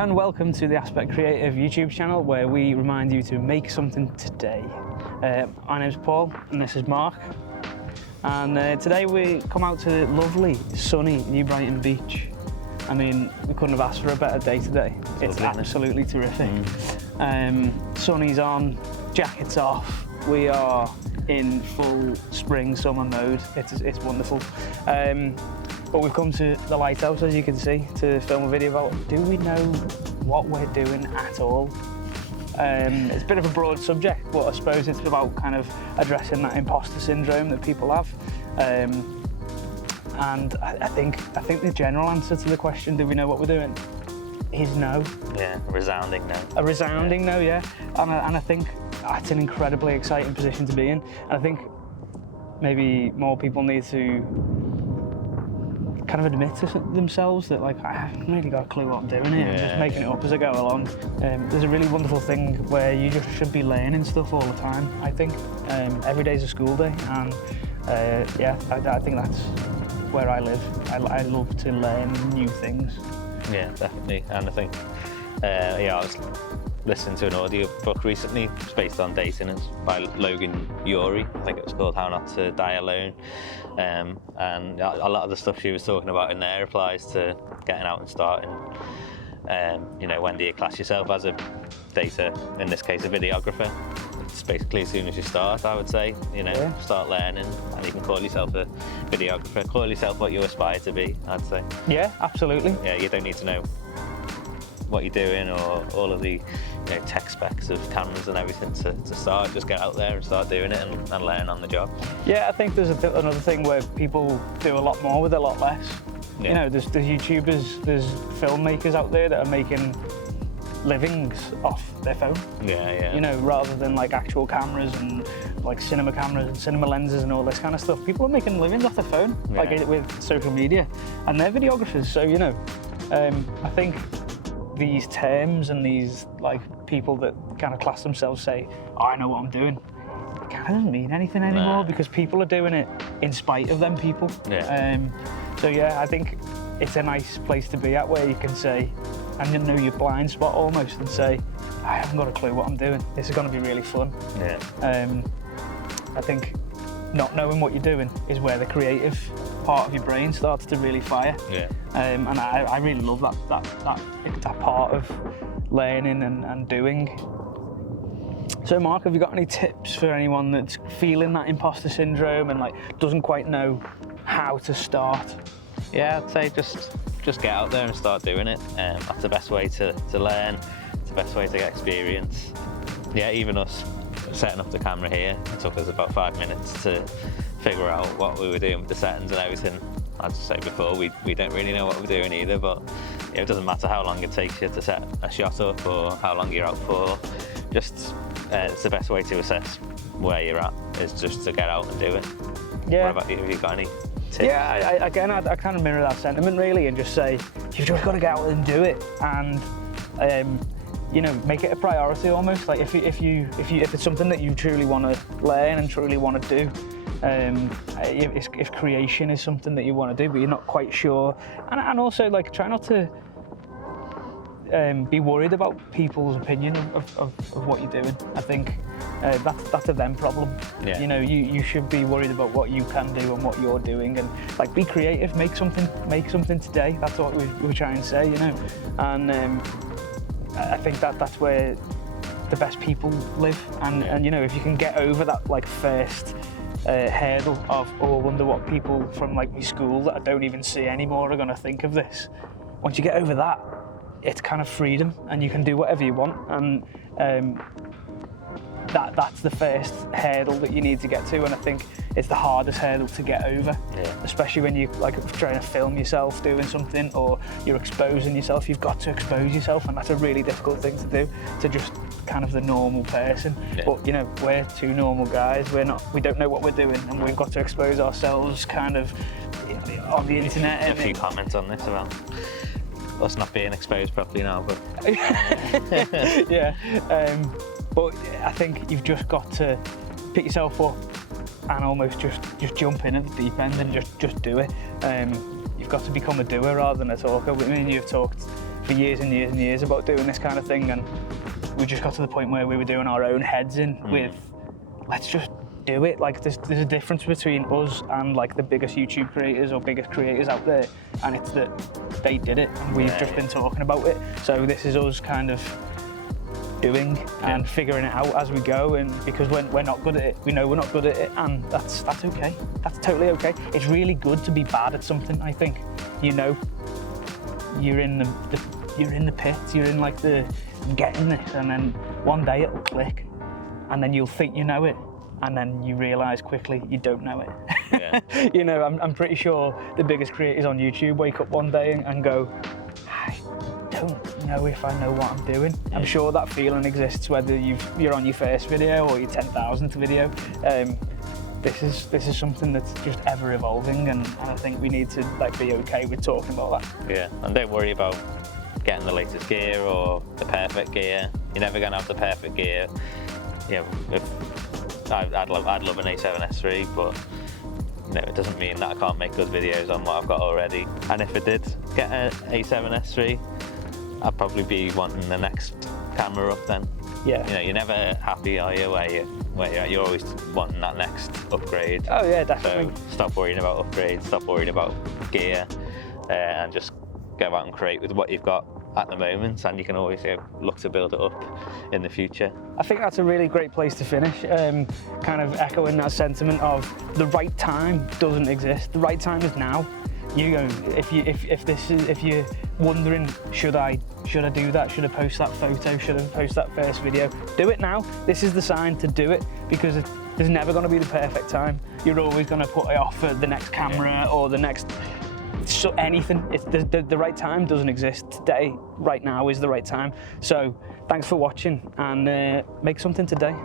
and welcome to the Aspect Creative YouTube channel, where we remind you to make something today. My name's Paul and this is Mark, and today we come out to lovely sunny New Brighton Beach. I mean, we couldn't have asked for a better day today. It's absolutely terrific. Sunny's on, jackets off. We are in full spring summer mode. It's wonderful. But we've come to the Lighthouse, as you can see, to film a video about, do we know what we're doing at all? It's a bit of a broad subject, but I suppose it's about kind of addressing that imposter syndrome that people have. And I think the general answer to the question, do we know what we're doing, is no. Yeah, a resounding no. A resounding no, yeah. And I think that's an incredibly exciting position to be in. And I think maybe more people need to kind of admit to themselves that, like, I haven't really got a clue what I'm doing here. I'm just making it up as I go along. There's a really wonderful thing where you just should be learning stuff all the time, I think. Every day's a school day, and yeah, I think that's where I live. I love to learn new things. Yeah, definitely. And I think, I was listening to an audio book recently. It's based on dating. It's by Logan Ury. I think it was called How Not to Die Alone. And a lot of the stuff she was talking about in there applies to getting out and starting. You know, when do you class yourself as a dater? In this case, a videographer. It's basically as soon as you start, I would say. You know, start learning, and you can call yourself a videographer. Call yourself what you aspire to be, I'd say. Yeah, absolutely. Yeah, you don't need to know what you're doing or all of the tech specs of cameras and everything to start. Just get out there and start doing it and learn on the job. Yeah, I think there's another thing where people do a lot more with a lot less. Yeah. You know, there's YouTubers, there's filmmakers out there that are making livings off their phone. Yeah. You know, rather than like actual cameras and like cinema cameras and cinema lenses and all this kind of stuff. People are making livings off their phone, like with social media, and they're videographers. So, you know, I think these terms and these like people that kind of class themselves say, oh, I know what I'm doing, it kind of doesn't mean anything anymore, because people are doing it in spite of them people. So yeah, I think it's a nice place to be at, where you can say, and you know your blind spot almost, and say, I haven't got a clue what I'm doing. This is going to be really fun. I think not knowing what you're doing is where the creative part of your brain starts to really fire. And I really love that part of learning and doing. So Mark, have you got any tips for anyone that's feeling that imposter syndrome and like doesn't quite know how to start? Yeah, I'd say just get out there and start doing it. That's the best way to learn. It's the best way to get experience. Yeah, even us setting up the camera here, it took us about 5 minutes to figure out what we were doing with the settings and everything. As I said before, we don't really know what we're doing either, but it doesn't matter how long it takes you to set a shot up or how long you're out for. Just it's the best way to assess where you're at, is just to get out and do it. Yeah. What about you? Have you got any tips? Yeah, I kind of mirror that sentiment really, and just say you've just got to get out and do it, and you know, make it a priority almost. Like if it's something that you truly want to learn and truly want to do. If creation is something that you want to do but you're not quite sure, and also like try not to be worried about people's opinion of what you're doing. I think that's a them problem. You know, you should be worried about what you can do and what you're doing, and like be creative, make something today. That's what we try and say, you know. And I think that's where the best people live, and you know, if you can get over that like first hurdle of, oh, I wonder what people from like my school that I don't even see anymore are going to think of this. Once you get over that, it's kind of freedom, and you can do whatever you want, and that's the first hurdle that you need to get to, and I think it's the hardest hurdle to get over, especially when you like trying to film yourself doing something, or you're exposing yourself. You've got to expose yourself, and that's a really difficult thing to do to just kind of the normal person. But you know, we're two normal guys. We don't know what we're doing, and we've got to expose ourselves kind of on the internet. A few comments on this about us not being exposed properly now, but but I think you've just got to pick yourself up and almost just jump in at the deep end and just do it. You've got to become a doer rather than a talker. I mean, you've talked for years and years and years about doing this kind of thing, and we just got to the point where we were doing our own heads in with, let's just do it. Like there's a difference between us and like the biggest YouTube creators or biggest creators out there, and it's that they did it and we've just been talking about it. So this is us kind of doing and figuring it out as we go, and because when we're not good at it, we know we're not good at it, and that's okay. That's totally okay. It's really good to be bad at something, I think. You know, you're in the pit, you're in like the getting this, and then one day it'll click, and then you'll think you know it, and then you realise quickly you don't know it. Yeah. You know, I'm pretty sure the biggest creators on YouTube wake up one day and go, I don't know if I know what I'm doing. Yeah. I'm sure that feeling exists whether you're on your first video or your 10,000th video. This is something that's just ever evolving, and I think we need to like be okay with talking about that. Yeah, and don't worry about getting the latest gear or the perfect gear. You're never going to have the perfect gear. You know, I'd love an A7S3, but you know, it doesn't mean that I can't make good videos on what I've got already. And if I did get an A7S3, I'd probably be wanting the next camera up then. Yeah. You know, you're never happy, are you, where you're always wanting that next upgrade. Oh yeah, definitely. So stop worrying about upgrades, stop worrying about gear, and just go out and create with what you've got at the moment, and you can always look to build it up in the future. I think that's a really great place to finish, kind of echoing that sentiment of the right time doesn't exist. The right time is now. You go, if you're wondering, should I do that? Should I post that photo? Should I post that first video? Do it now. This is the sign to do it, because there's never going to be the perfect time. You're always going to put it off for the next camera or the next, so anything. The right time doesn't exist. Today, right now is the right time. So thanks for watching, and make something today.